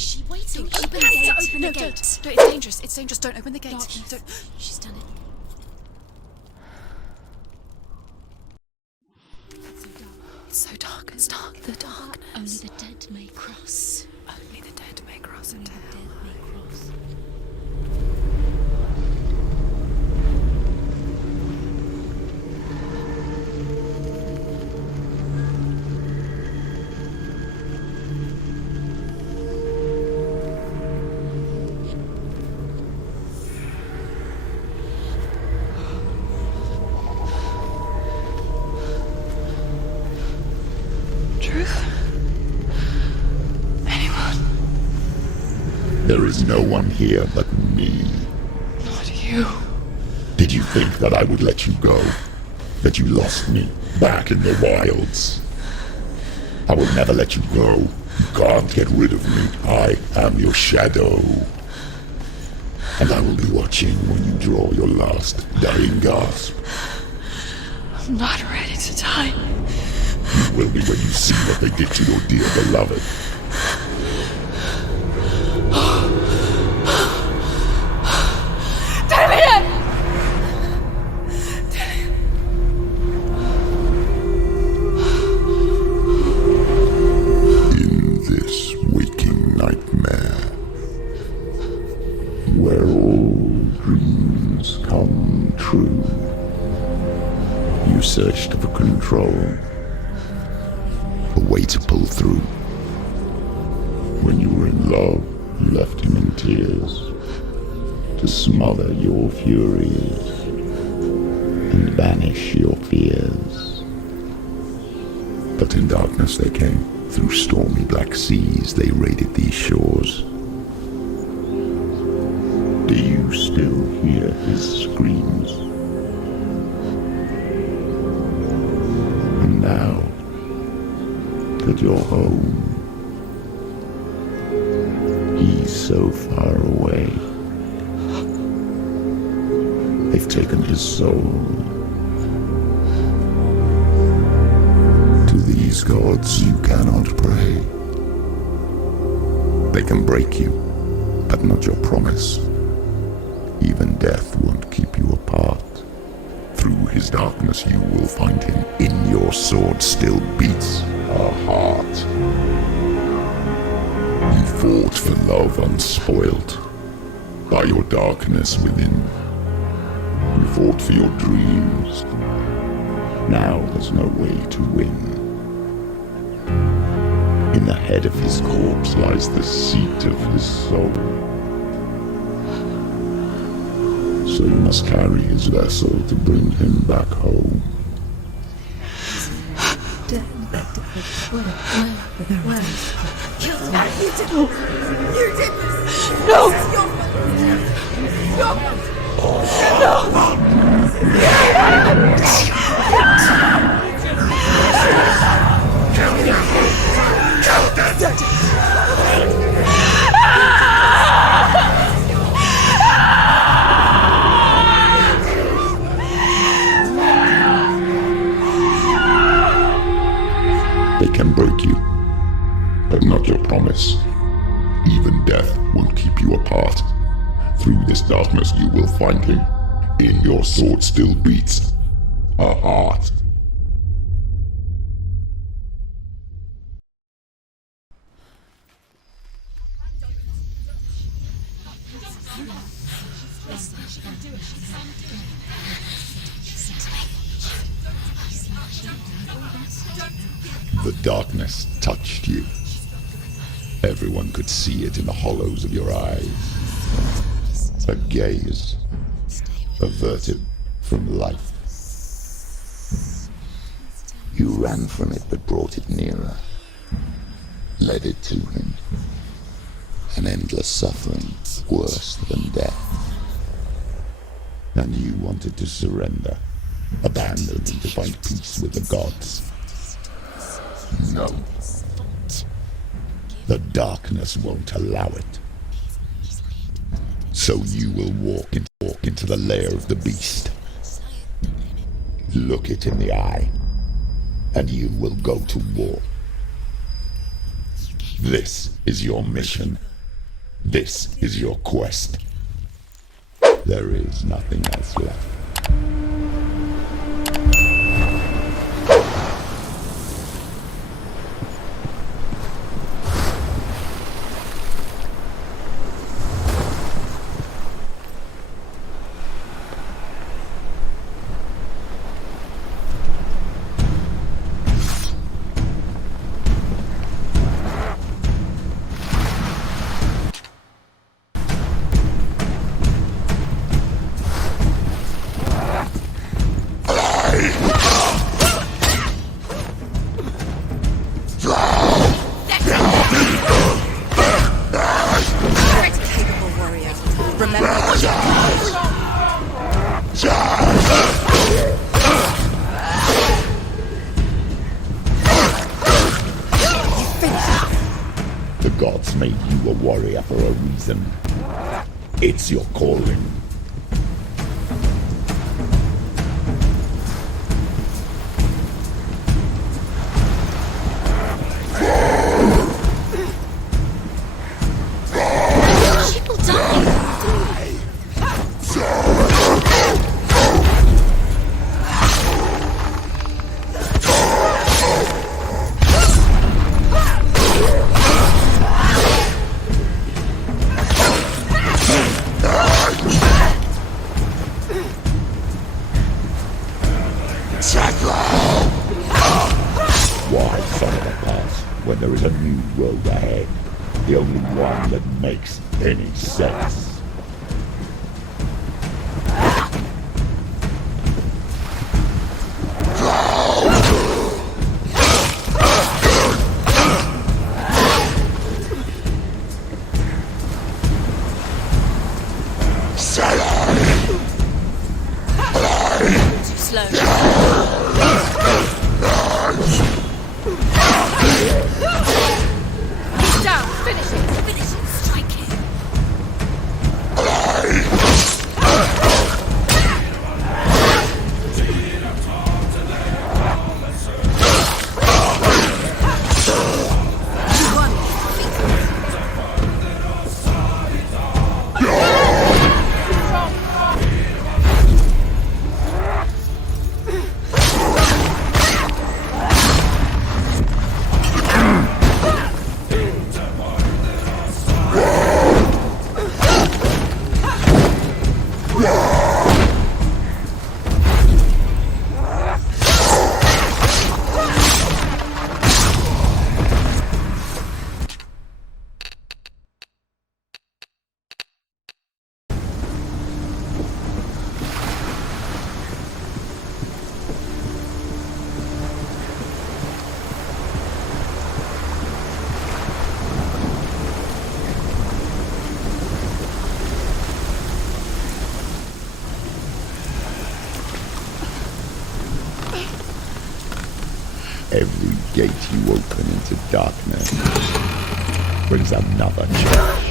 she waiting? Don't Open open the gate. Open No, the don't. gate. No, it's dangerous. It's dangerous. Don't open the gate. Darkness. Don't. She's done it. It's so dark. It's dark. The darkness. Only the dead may cross. Only the dead may cross Only into the hell. dead may cross. Truth? Anyone? There is no one here but me. Not you. Did you think that I would let you go? That you lost me back in the wilds? I will never let you go. You can't get rid of me. I am your shadow. And I will be watching when you draw your last dying gasp. I'm not ready to die. You will be when you see what they did to your dear beloved. Damien! In this waking nightmare, where all dreams come true, you searched for control, a way to pull through. When you were in love, you left him in tears, to smother your furies and banish your fears. But in darkness they came, through stormy black seas they raided these shores. Do you still hear his screams? And now that you're home, he's so far away. They've taken his soul. To these gods you cannot pray. They can break you, but not your promise. Even death won't keep you apart. Through his darkness you will find him. In your sword still beats a heart. You fought for love unspoilt by your darkness within. You fought for your dreams. Now there's no way to win. In the head of his corpse lies the seat of his soul. So you must carry his vessel to bring him back home. They can break you, but not your promise. Even death won't keep you apart. Through this darkness you will find him. In your sword still beats a heart. The darkness touched you. Everyone could see it in the hollows of your eyes. A gaze averted from life. You ran from it but brought it nearer. Led it to him. An endless suffering, worse than death. And you wanted to surrender, abandon and to find peace with the gods. No. The darkness won't allow it. So you will walk into the lair of the beast. Look it in the eye, and you will go to war. This is your mission. This is your quest. There is nothing else left. The gods made you a warrior for a reason. It's your calling. People die. Why suffer the past when there is a new world ahead? The only one that makes any sense. Too slow. Down. Finish it. Finish it. Strike it. Every gate you open into darkness brings another challenge.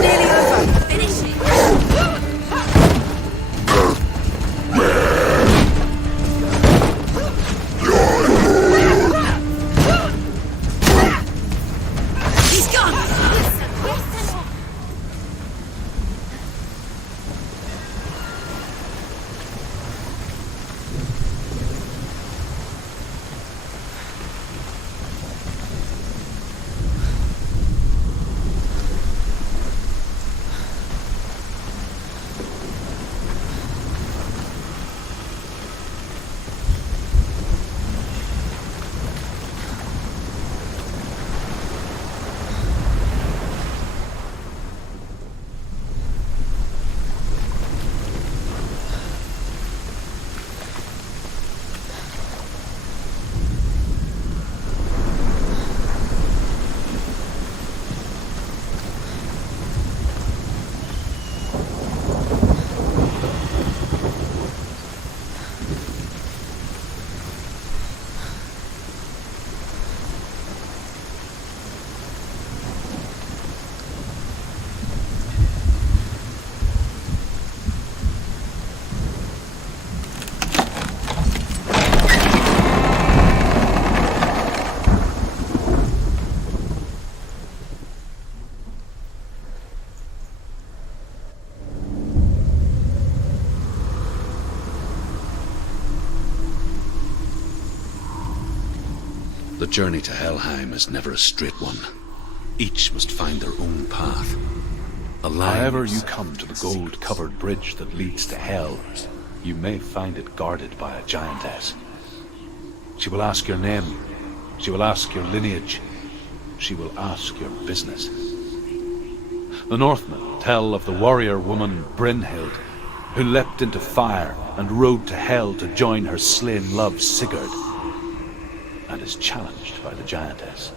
nearly over. Finish it. He's gone. The journey to Helheim is never a straight one. Each must find their own path. However you come to the gold-covered bridge that leads to Hell, you may find it guarded by a giantess. She will ask your name. She will ask your lineage. She will ask your business. The Northmen tell of the warrior woman Brynhild, who leapt into fire and rode to Hell to join her slain love Sigurd, and is challenged by the giantess.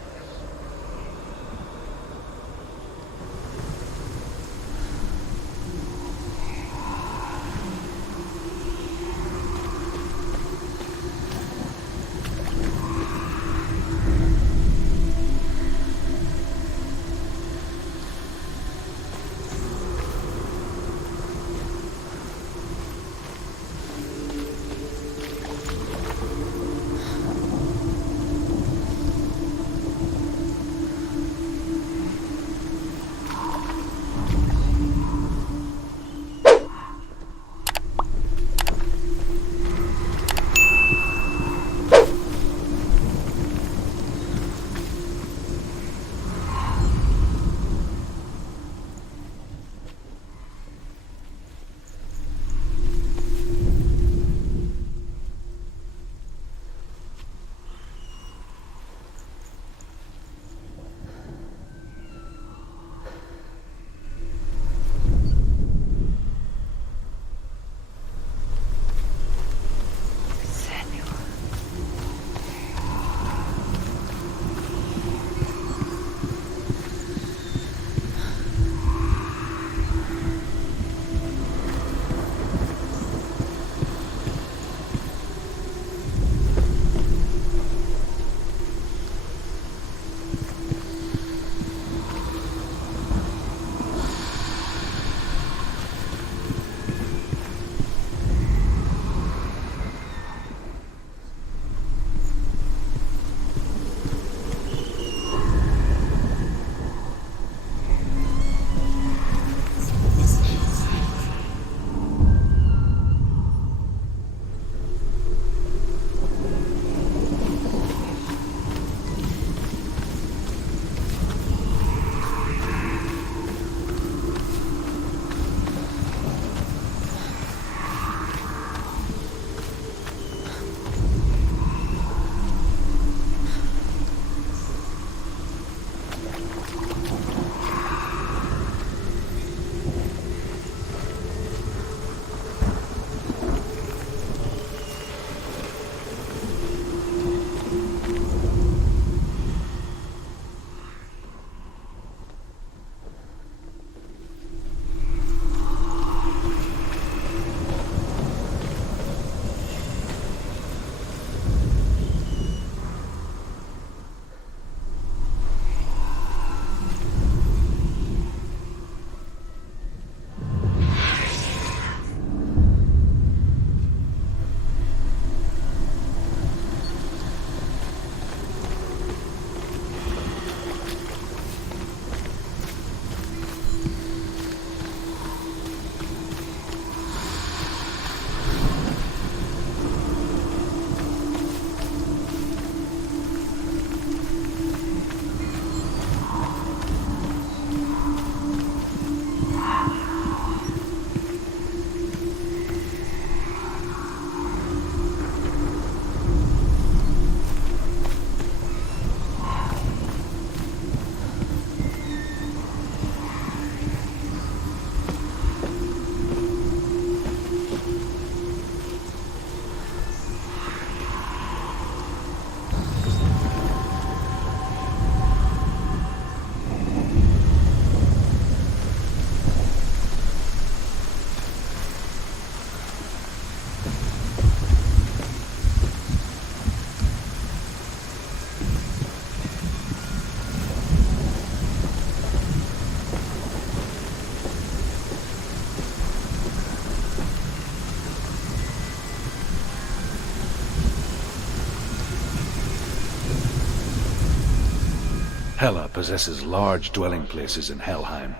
Hela possesses large dwelling places in Helheim.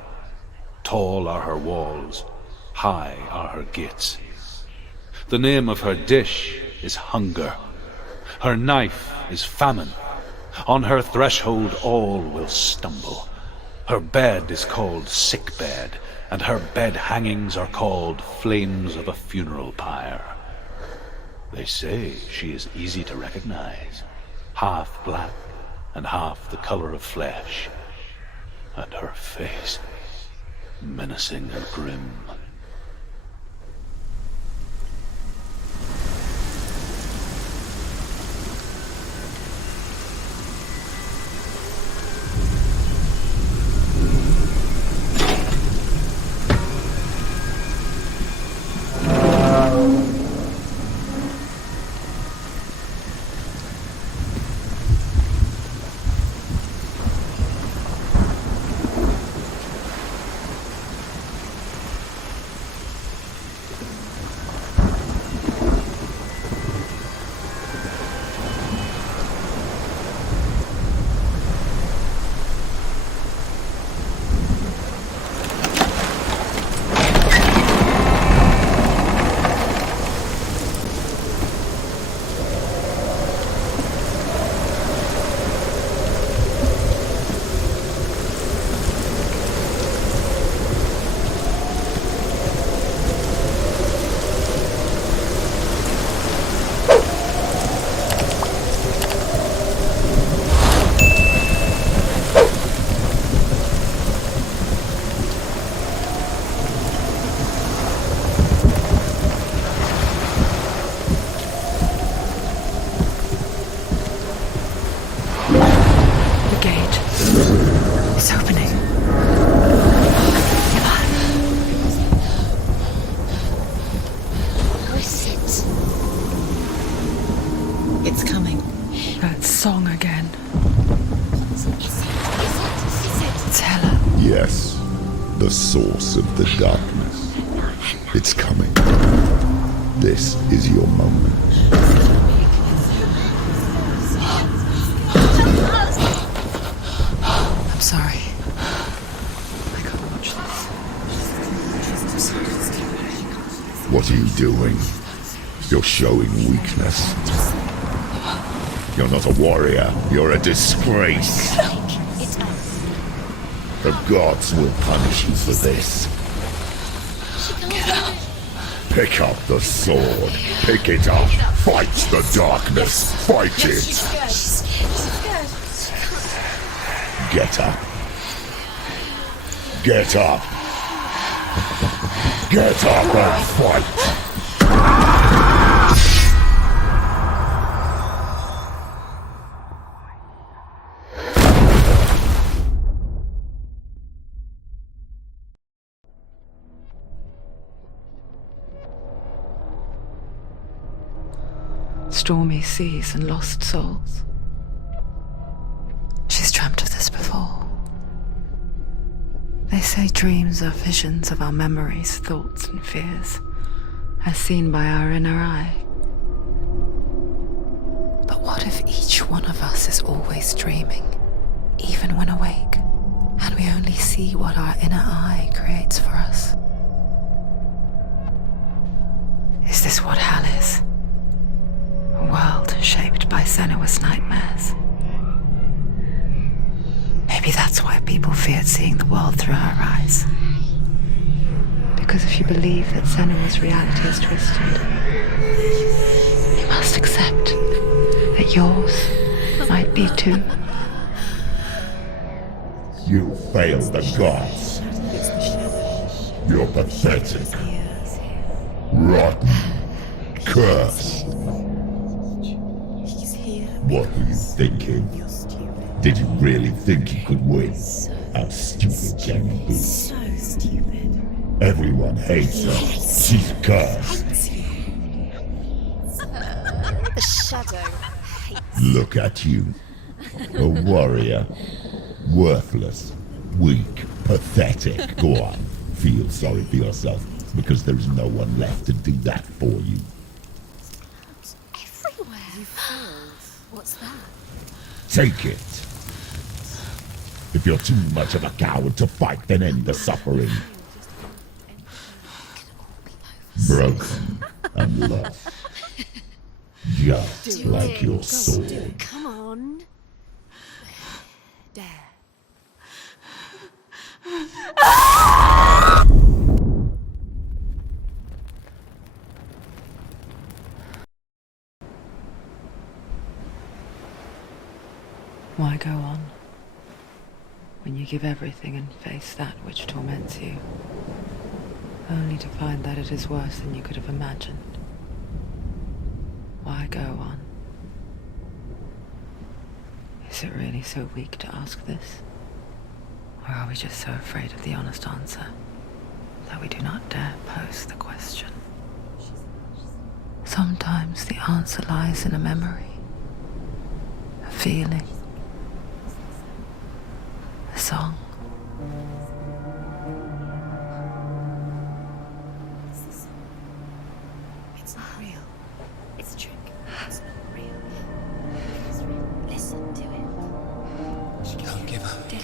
Tall are her walls, high are her gates. The name of her dish is hunger. Her knife is famine. On her threshold all will stumble. Her bed is called sick bed, and her bed hangings are called flames of a funeral pyre. They say she is easy to recognize, half black and half the color of flesh, and her face menacing and grim. Song again. It's Hela. Yes, the source of the darkness. It's coming. This is your moment. I'm sorry. I can't watch this. What are you doing? You're showing weakness. You're not a warrior. You're a disgrace. The gods will punish you for this. Pick up the sword. Pick it up. Fight the darkness. Fight it. Get up. Get up. Get up and fight. Stormy seas and lost souls. She's dreamt of this before. They say dreams are visions of our memories, thoughts and fears, as seen by our inner eye. But what if each one of us is always dreaming, even when awake, and we only see what our inner eye creates for us? Is this what hell is? A world shaped by Senua's nightmares. Maybe that's why people feared seeing the world through her eyes. Because if you believe that Senua's reality is twisted, you must accept that yours might be too. You failed the gods. You're pathetic. Rotten. Cursed. What were you thinking? Did you really think you could win? How stupid can you be? So stupid. Everyone hates her. She's cursed. The shadow hates. Look at you. A warrior. Worthless. Weak. Pathetic. Go on. Feel sorry for yourself, because there is no one left to do that for you. Everywhere. You failed. What's that? Take it. If you're too much of a coward to fight, then end the suffering. Broken and lost. Just like your sword. Come on. Dare. Why go on when you give everything and face that which torments you, only to find that it is worse than you could have imagined? Why go on? Is it really so weak to ask this? Or are we just so afraid of the honest answer that we do not dare pose the question? Sometimes the answer lies in a memory, a feeling, a song. It's not real. It's a trick. It's not real. It is real. Listen to it. Don't give up. Dilly.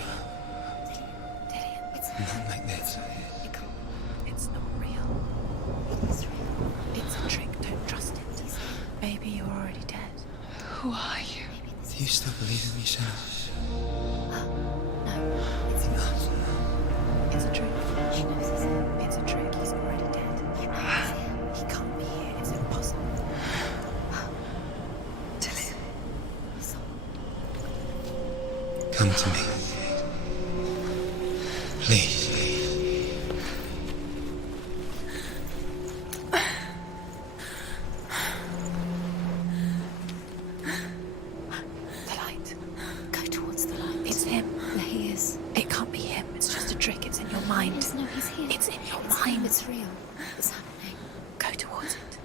It's Not like this. it can't. It's not real. It is real. It's a trick. Don't trust it. Maybe you're already dead. Who are you? Maybe this Do you still believe in me, Shadow? No. It's a trick. She knows it's him. It's a trick. He's already dead. He can't be here. It's impossible. Dilly. Come to me. Please. The light. Go towards the light. It's him. There he is. It can't be him. It's just a trick. It's in your mind. No, he's here. It's in your mind. It's real. It's happening. Go towards it.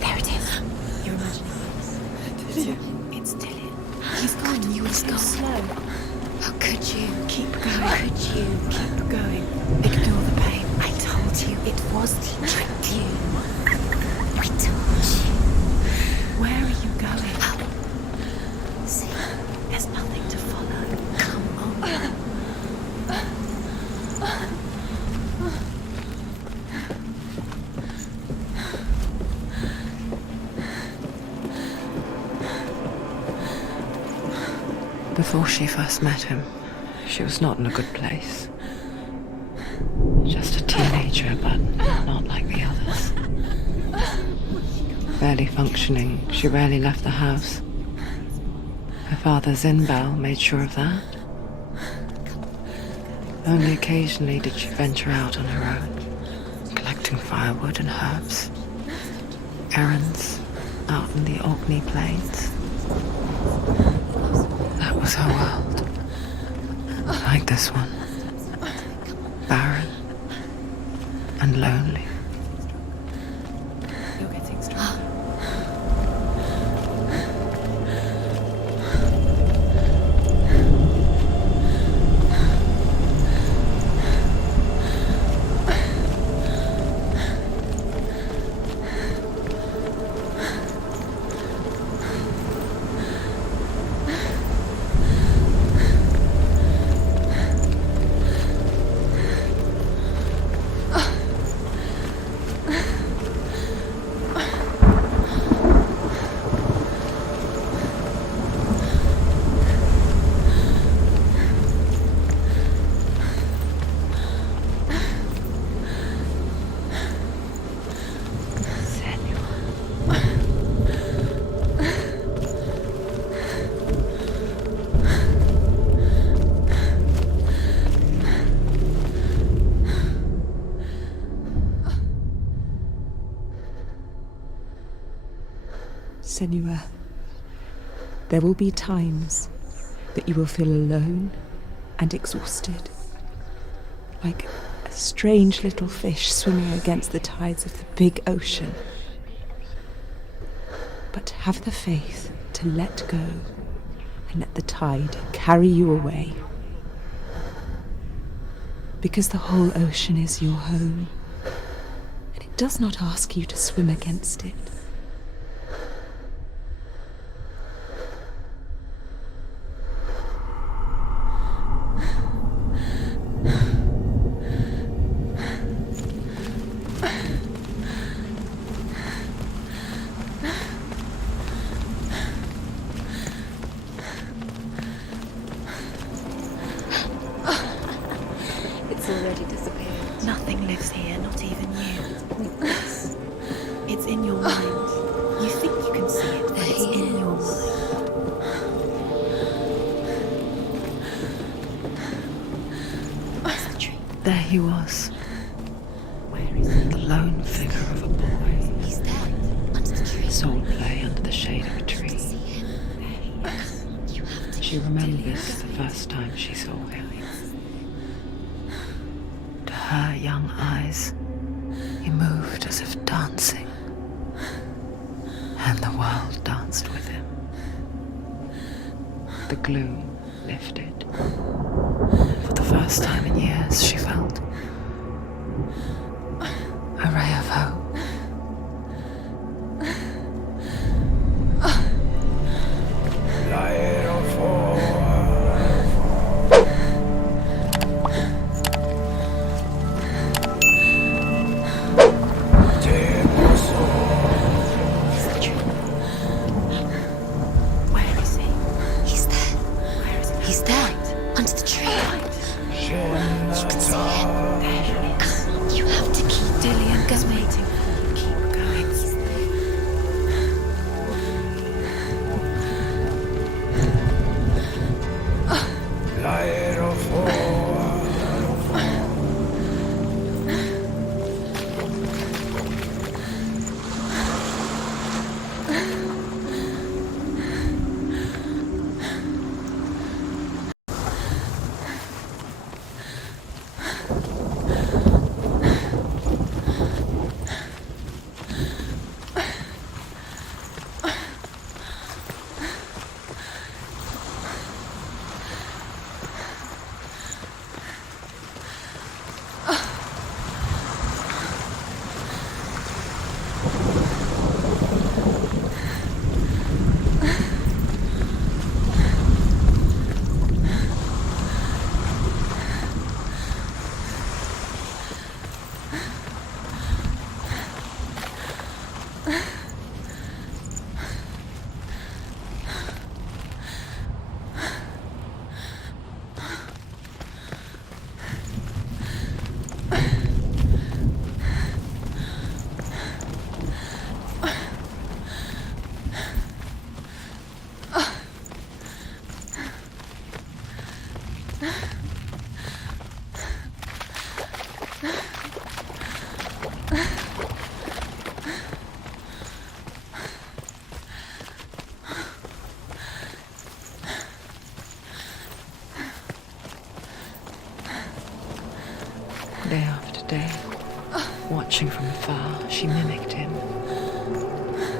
There it is. You're imagining this. It's Dillian. He's gone. You were so slow. How could you? Keep going. How could you? Keep going. Ignore the pain. I told you it was to trick you. I told you. Where are you going? See, there's nothing to follow. Come on. Before she first met him, she was not in a good place. Just a teenager, but not like the others. Barely functioning, she rarely left the house. Her father, Zinbal, made sure of that. Only occasionally did she venture out on her own, collecting firewood and herbs. Errands out in the Orkney Plains. That was her world. Like this one. Barren and lonely. You're getting stronger. Senua, there will be times that you will feel alone and exhausted, like a strange little fish swimming against the tides of the big ocean. But have the faith to let go and let the tide carry you away. Because the whole ocean is your home, and it does not ask you to swim against it. It's already disappeared. Nothing lives here, not even you. It's in your mind. You think you can see it, but it's in your mind. Where's the tree? There he was, Where is it? the lone figure of a boy. He's there, under the tree. Soul play under the shade of a tree. See him? There he is. You have to She remembers the first time she saw him. To her young eyes, he moved as if dancing, and the world danced with him. The gloom lifted. For the first time in years, she felt a ray of hope. Where is he? He's there. Where is he? He's there, under the tree. You can see him. There he is. Come on, you have to keep Dillian go waiting for you. Keep going. Day after day, watching from afar, she mimicked him,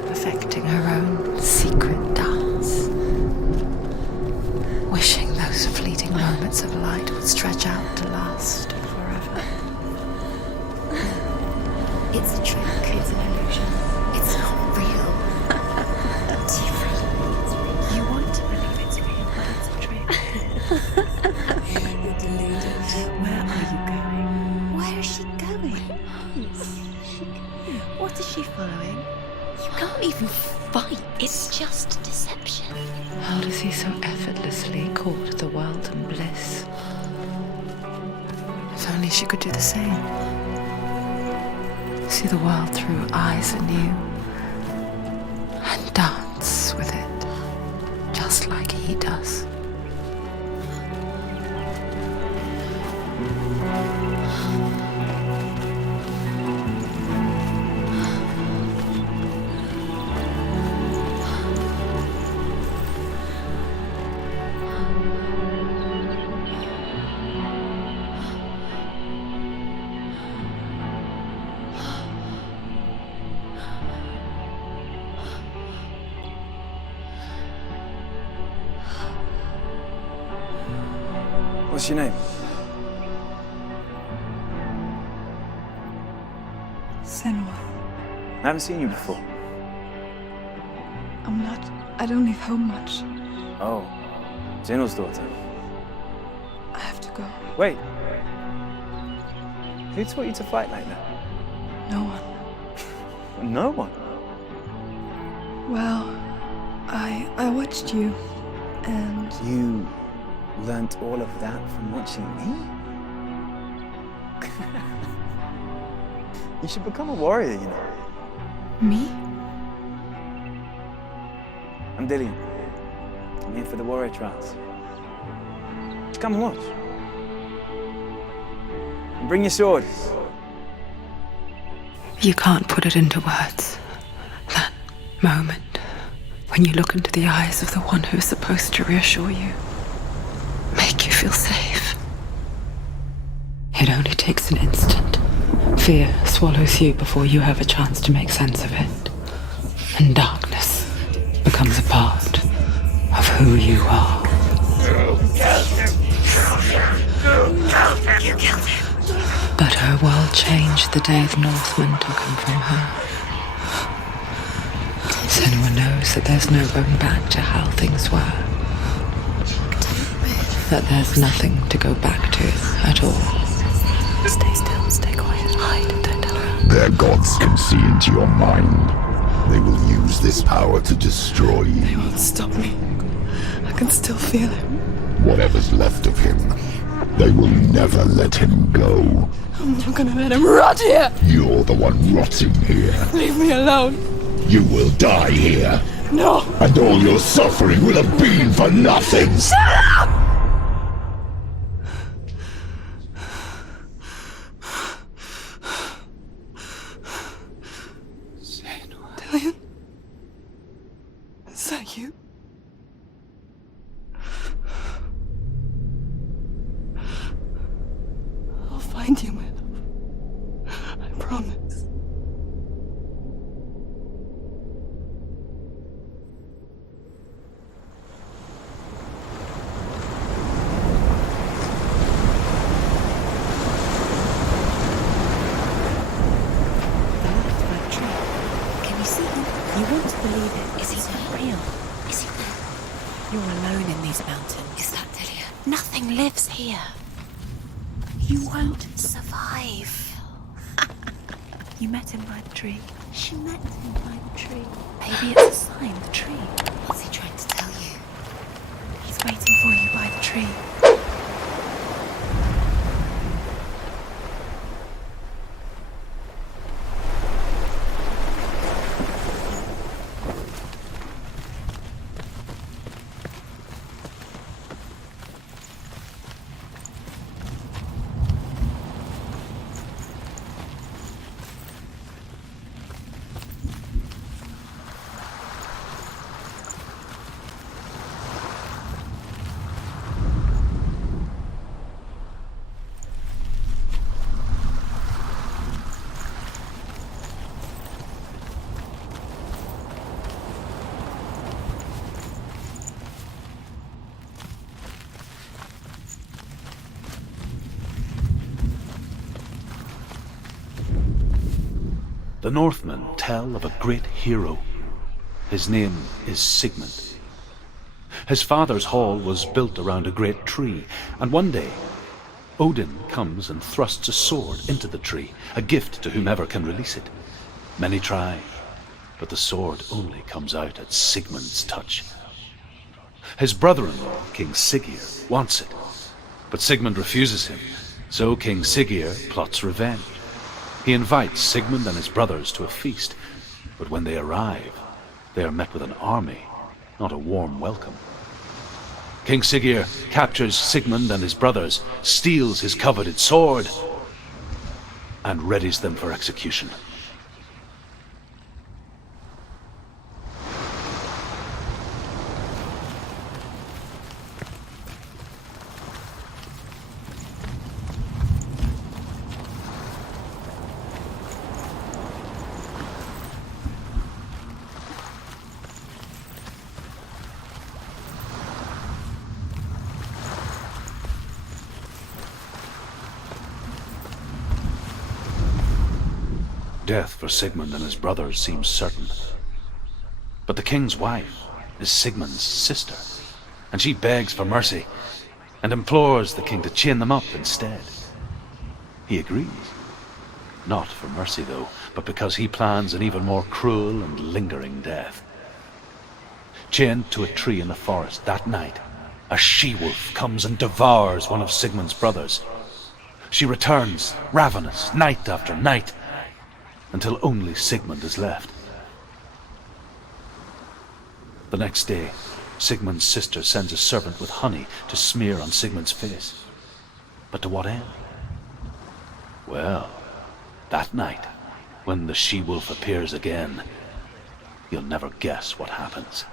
perfecting her own secret dance, wishing those fleeting moments of light would stretch out to last forever. It's a trick. It's an illusion. It's not real. Do you really? You want to believe it's real, but it's a trick. You're deluded. Where are you going? Where is she going? What is she following? You can't even fight. It's just deception. How does he so effortlessly court the world and bliss? If only she could do the same. See the world through eyes anew and dance with it, just like he does. What's your name? Senua. I haven't seen you before. I don't leave home much. Oh, Zenua's daughter. I have to go. Wait. Who taught you to fight like that? No one. No one? Well, I watched you, and You learnt all of that from watching me? You should become a warrior, you know. me? I'm Dillian. I'm here for the warrior trials. Just come and watch. And bring your sword. You can't put it into words. That moment when you look into the eyes of the one who is supposed to reassure you, make you feel safe. It only takes an instant. Fear swallows you before you have a chance to make sense of it. And darkness becomes a part of who you are. But her world changed the day the Northmen took him from her. Senua knows that there's no going back to how things were. That there's nothing to go back to at all. Stay still, stay quiet, hide, don't tell her. Their gods can see into your mind. They will use this power to destroy They you. won't stop me. I can still feel him. Whatever's left of him, they will never let him go. I'm not gonna let him rot here! You're the one rotting here. Leave me alone! You will die here. No! And all your suffering will have been for nothing. Dillian? Is that you? I'll find you, my love. I promise. Can you see him? You want to believe it. Is he not real? Is he there? You're alone in these mountains. Is that Dillian? Nothing lives here. You won't survive. You met him by the tree. She met him by the tree. Maybe it's a sign, the tree. What's he trying to tell you? He's waiting for you by the tree. The Northmen tell of a great hero. His name is Sigmund. His father's hall was built around a great tree, and one day Odin comes and thrusts a sword into the tree, a gift to whomever can release it. Many try, but the sword only comes out at Sigmund's touch. His brother-in-law, King Siggeir, wants it, but Sigmund refuses him, so King Siggeir plots revenge. He invites Sigmund and his brothers to a feast, but when they arrive, they are met with an army, not a warm welcome. King Siggeir captures Sigmund and his brothers, steals his coveted sword, and readies them for execution. death for Sigmund and his brothers seems certain. But the king's wife is Sigmund's sister, and she begs for mercy and implores the king to chain them up instead. He agrees. Not for mercy, though, but because he plans an even more cruel and lingering death. Chained to a tree in the forest that night, a she-wolf comes and devours one of Sigmund's brothers. She returns, ravenous, night after night, until only Sigmund is left. The next day, Sigmund's sister sends a servant with honey to smear on Sigmund's face. But to what end? Well, that night, when the she-wolf appears again, you'll never guess what happens.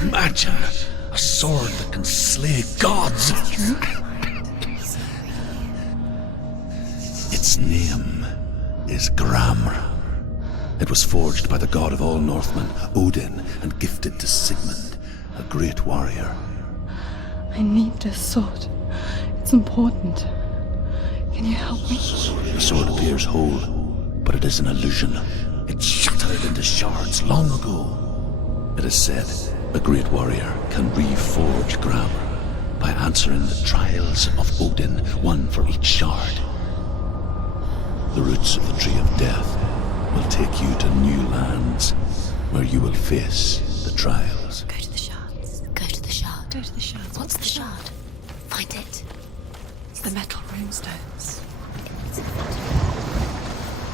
Imagine a sword that can slay gods. Its name is Gramr. It was forged by the god of all Northmen, Odin, and gifted to Sigmund, a great warrior. I need this sword. It's important. Can you help me? The sword appears whole, but it is an illusion. It shattered into shards long ago. It is said a great warrior can reforge Gramr by answering the trials of Odin, one for each shard. The roots of the Tree of Death will take you to new lands where you will face the trials. Go to the shards. Go to the shard. Go to the shards. What's the shard? Find it. The metal runestones.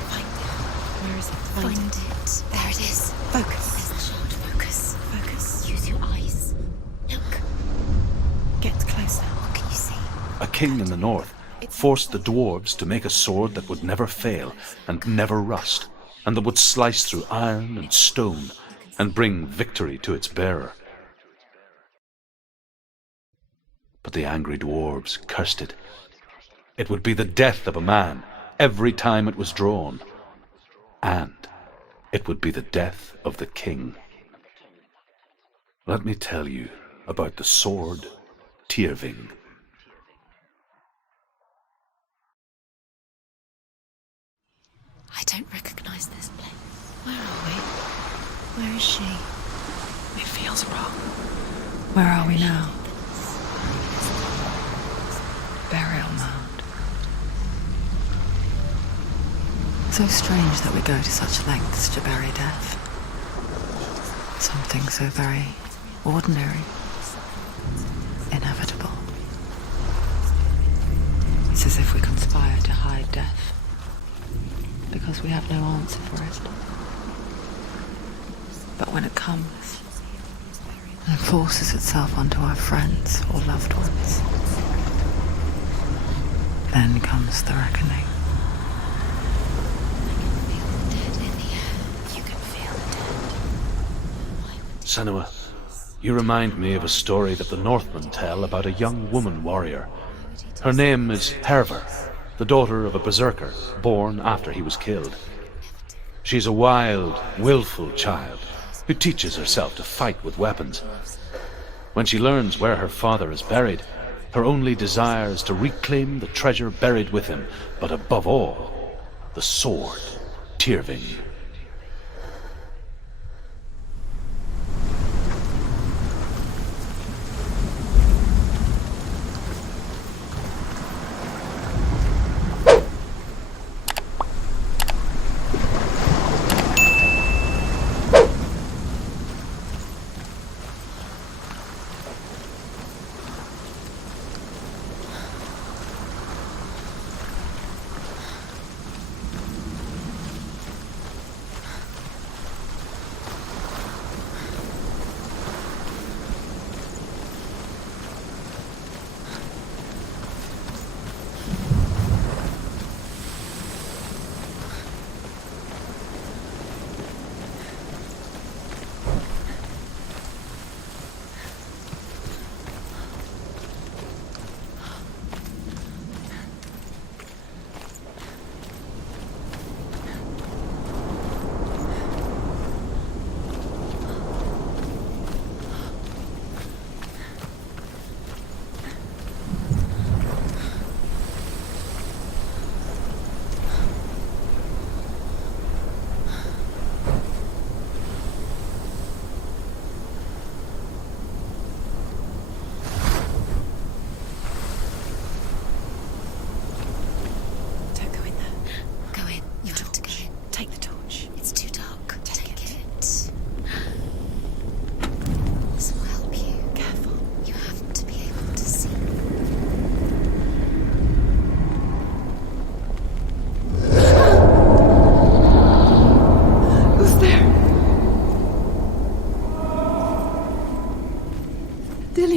Find it. Where is it? Find it. There it is. Focus. There's the shard. Focus. Focus. Use your eyes. Look. Get closer. What can you see? A king in the north forced the dwarves to make a sword that would never fail and never rust, and that would slice through iron and stone and bring victory to its bearer. But the angry dwarves cursed it. It would be the death of a man every time it was drawn, and it would be the death of the king. Let me tell you about the sword Tyrving. I don't recognize this place. Where are we? Where is she? It feels wrong. Where are we now? Burial mound. So strange that we go to such lengths to bury death. Something so very ordinary, inevitable. It's as if we conspire to hide death, because we have no answer for it. But when it comes, and forces itself onto our friends or loved ones, then comes the reckoning. Senua, you remind me of a story that the Northmen tell about a young woman warrior. Her name is Herver, the daughter of a berserker born after he was killed. She's a wild, willful child who teaches herself to fight with weapons. When she learns where her father is buried, her only desire is to reclaim the treasure buried with him, but above all, the sword, Tyrving.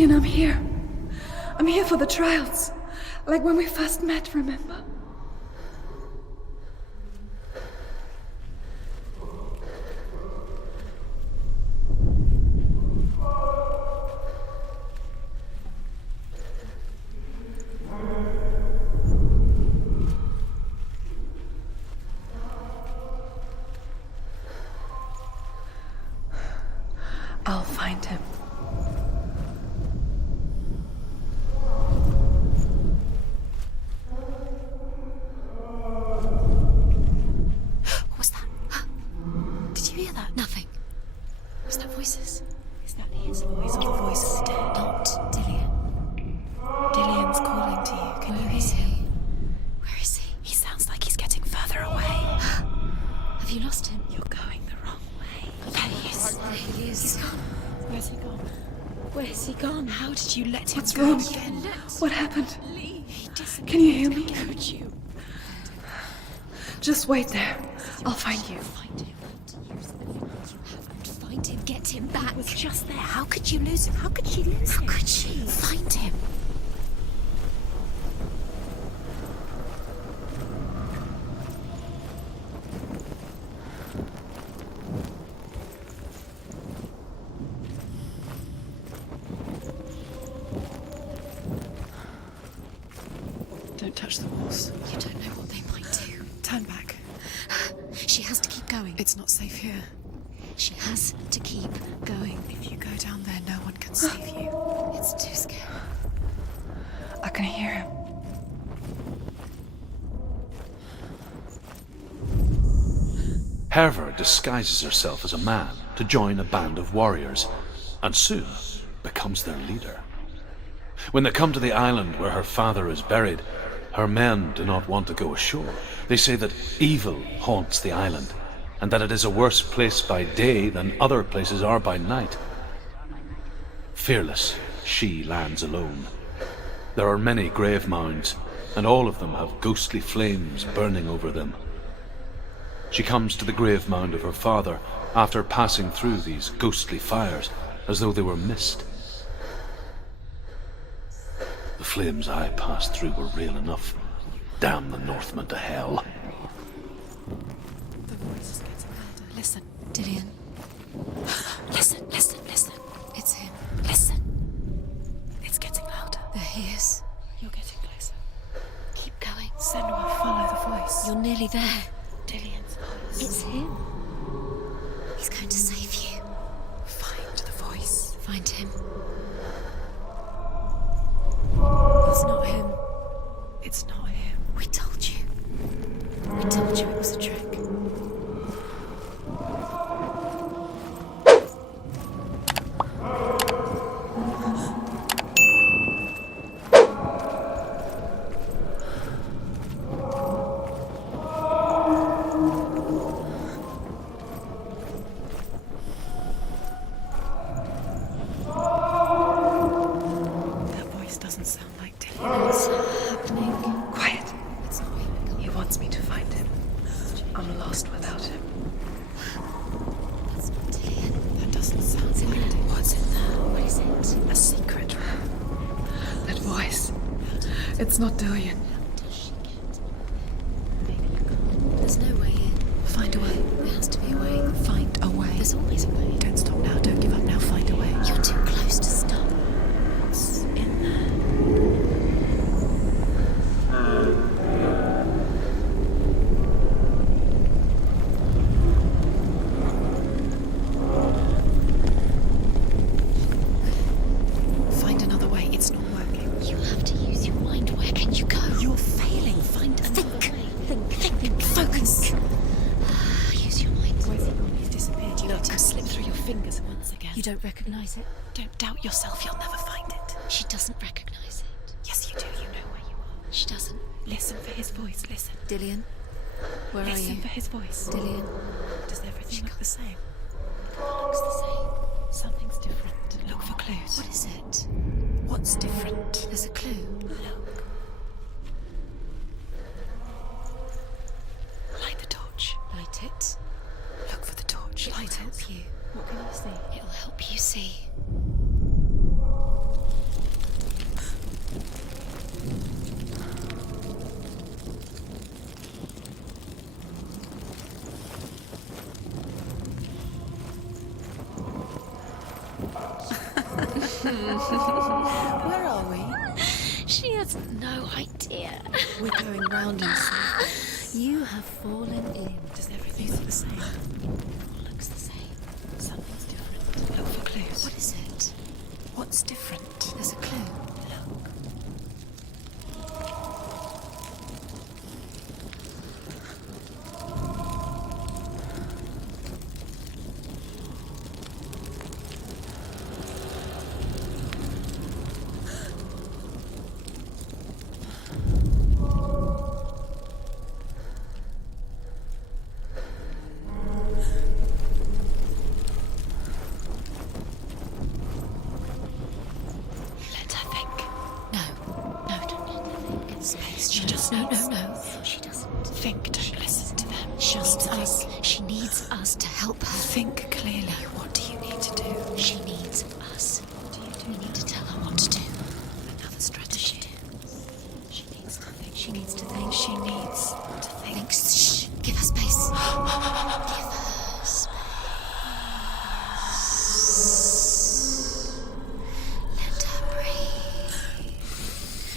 I'm here. I'm here for the trials. Like when we first met, remember? I'll find him. What was that? Did you hear that? Nothing. Was that voices? Is that his voice or the voice of the dead? Not Dillian. Dillian's calling to you. Can you hear him? Where is he? He sounds like he's getting further away. Have you lost him? You're going the wrong way. There he is. There he is. He's gone. Where's he gone? Where's he gone? How did you let him go wrong? again? What happened? He Can you hear me? Could you? Just wait there. I'll find you. Find him. Find him. Get him back. He was just there. How could you lose him? How could she lose him? How could she? Find him. Don't touch the walls. You don't know what they might do. Turn back. She has to keep going. It's not safe here. She has to keep going. If you go down there, no one can save you. It's too scary. I can hear him. Herver disguises herself as a man to join a band of warriors, and soon becomes their leader. When they come to the island where her father is buried, her men do not want to go ashore. They say that evil haunts the island, and that it is a worse place by day than other places are by night. Fearless, she lands alone. There are many grave mounds, and all of them have ghostly flames burning over them. She comes to the grave mound of her father after passing through these ghostly fires, as though they were mist. The flames I passed through were real enough. Damn the Northmen to hell. The voice is getting louder. Listen, Dillian. Listen, listen, listen. It's him. Listen. It's getting louder. There he is. You're getting closer. Keep going. Senua, follow the voice. You're nearly there. Dillian's voice. It's him. He's going to save you. Find the voice. Find him. It's not him. It's not him. We told you. We told you it was a trick. That voice doesn't sound like Dillian. What's happening? Quiet. It's not him. He wants me to find him. I'm lost without him. That's not Dillian. That doesn't sound like Dillian. What's in there? What is it? A secret room. That voice. It's not Dillian. How does she get? Maybe you can't. There's no way in. Find a way. There has to be a way. Find a way. There's always a way. Don't stop now. Don't give up now. Find a way. You're too close to stop. What's in there? Find another way. It's not working. You have to use your mind. Where can you go? You're failing. Find another Think. way. Think. Focus. Use your mind. Where's he gone? He's disappeared. You let him slip through your fingers once again. You don't recognize it. Don't doubt yourself. You'll never find it. She doesn't recognize it. Yes, you do. You know where you are. She doesn't. Listen for his voice. Listen. Dillian, where are Listen you? for his voice. Dillian, Does everything look the same? looks the same. Something's different. Look for clues. What is it? What's different? There's a clue. Look. Light the torch. Light it. Look for the torch. Light it. Help you. What can you see? It'll help you see. Where are we? She has no idea. We're going round in circles. You have fallen in. Does everything look the same? It looks the same. Something's different. Look for clues. What is it? What's different? There's a clue. Look. Let her think. No, don't let her think. Space. She just No. She doesn't think. Don't listen to them. She Just needs us. think. She needs us to help her. Think clearly. What do you need to do? She needs us. We need to tell her what to do. Another strategy. She needs to think. She needs to think. She needs to think. Shh. Give her space. Give her space. Let her breathe.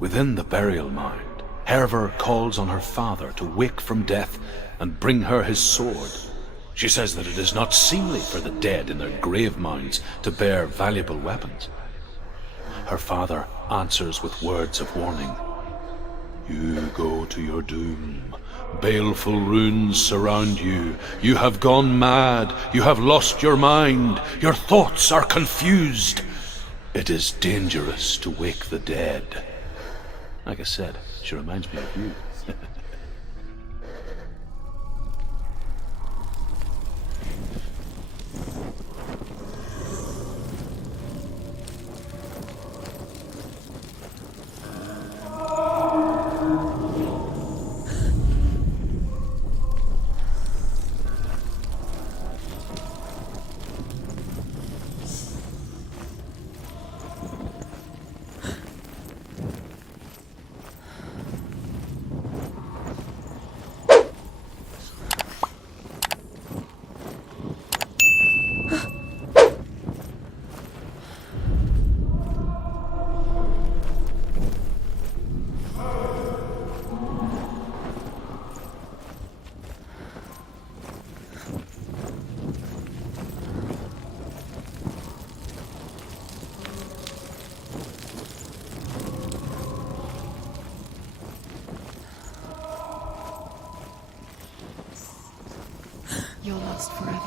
Within the burial mound, Hervor calls on her father to wake from death and bring her his sword. She says that it is not seemly for the dead in their grave mounds to bear valuable weapons. Her father answers with words of warning. You go to your doom. Baleful runes surround you. You have gone mad. You have lost your mind. Your thoughts are confused. It is dangerous to wake the dead. Like I said, she reminds me of you. You're lost forever.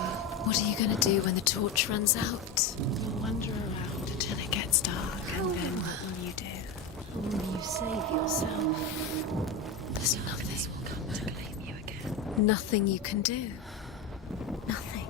What are you gonna do when the torch runs out? You'll wander around until it gets dark, and then what will you do? Will you save yourself? There's nothing will come to claim you again. Nothing you can do. Nothing.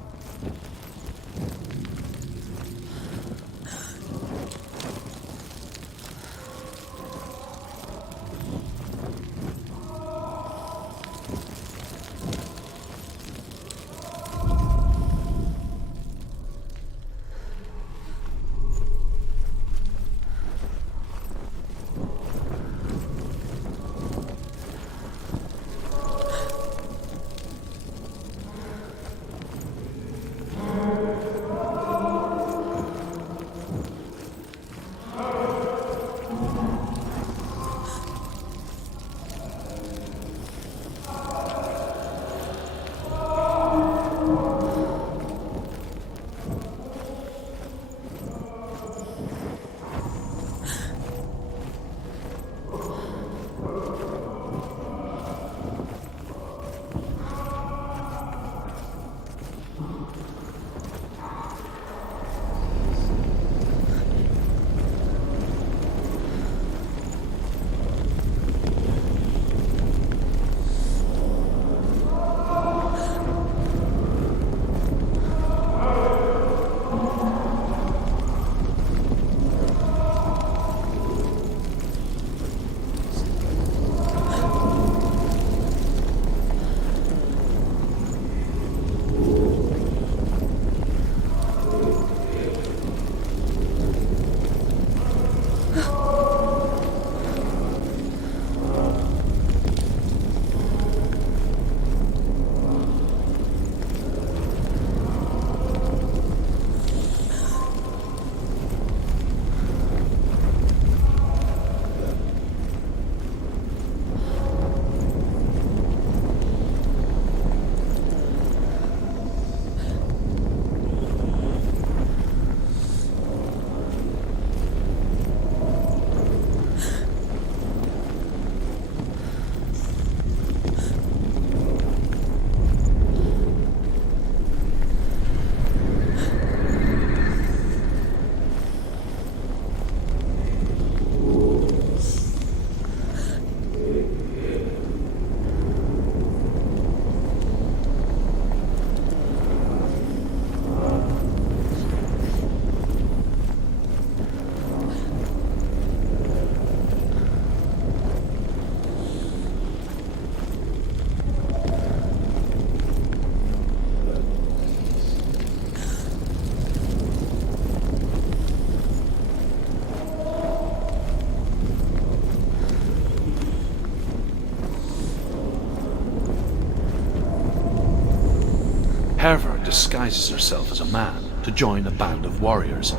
Hervor disguises herself as a man to join a band of warriors,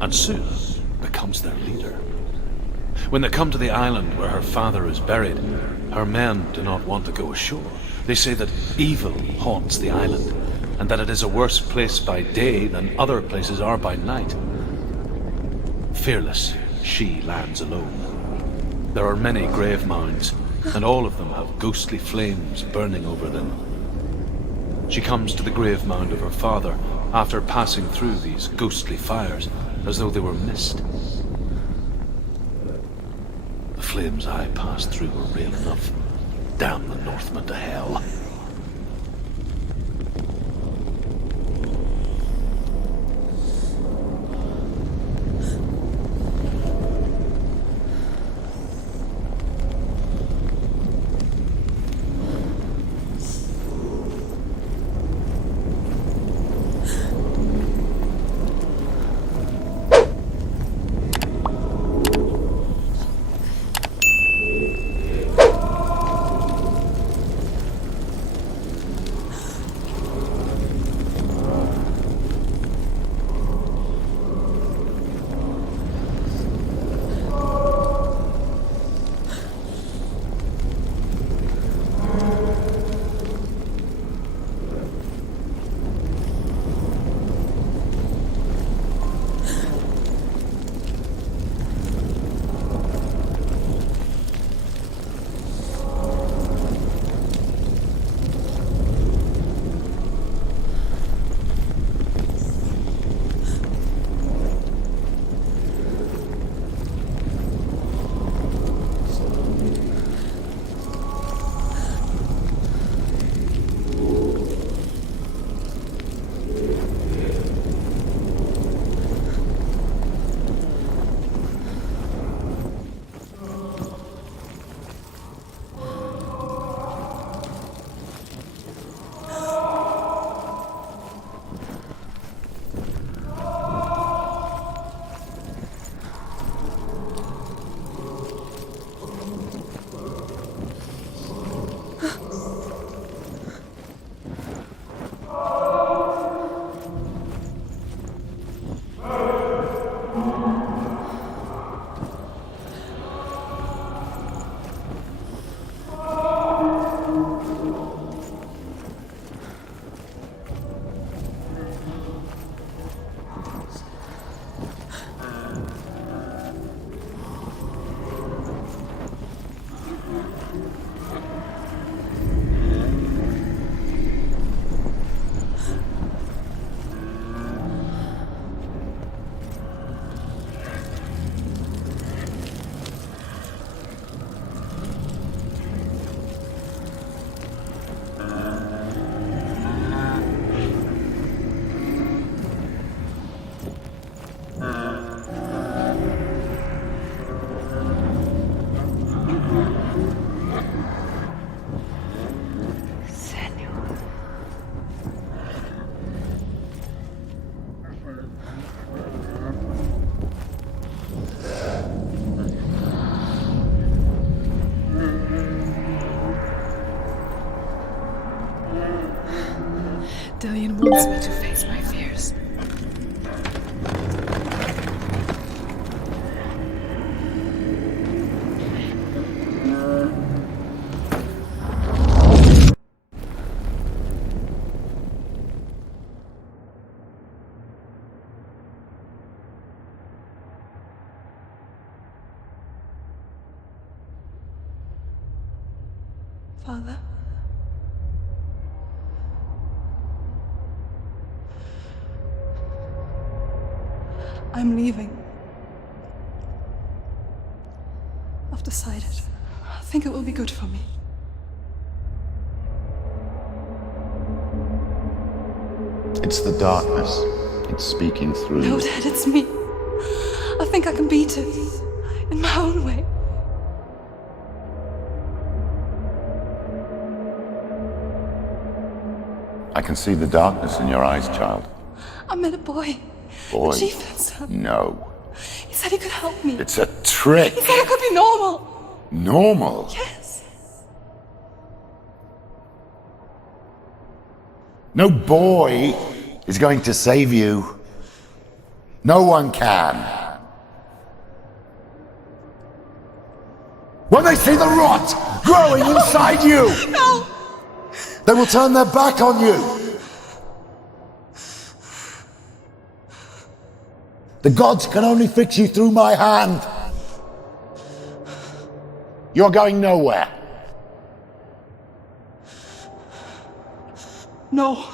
and soon becomes their leader. When they come to the island where her father is buried, her men do not want to go ashore. They say that evil haunts the island, and that it is a worse place by day than other places are by night. Fearless, she lands alone. There are many grave mounds, and all of them have ghostly flames burning over them. She comes to the grave mound of her father after passing through these ghostly fires, as though they were mist. The flames I passed through were real enough. Damn the Northmen to hell. Dillian wants me to face my fears. Father? I'm leaving. I've decided. I think it will be good for me. It's the darkness. It's speaking through. No, Dad, it's me. I think I can beat it. In my own way. I can see the darkness in your eyes, child. I met a boy. Boy. The chief himself. No. He said he could help me. It's a trick. He said I could be normal. Normal? Yes. No boy is going to save you. No one can. When they see the rot growing inside you, No! they will turn their back on you. The gods can only fix you through my hand. You're going nowhere. No.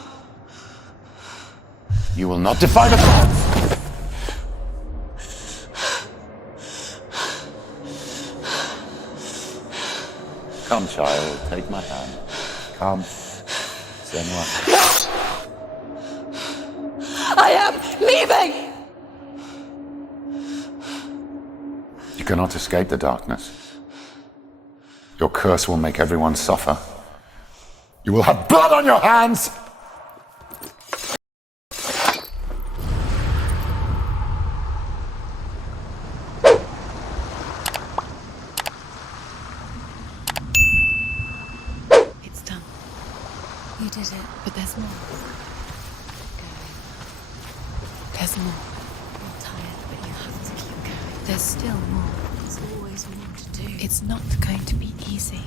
You will not defy the gods. Come, child, take my hand. Come, Senua. I am leaving! You cannot escape the darkness. Your curse will make everyone suffer. You will have blood on your hands! It's done. You did it. But there's more. There's more. You're tired, but you have to keep going. There's still more. There's always more to do. It's not going to be easy.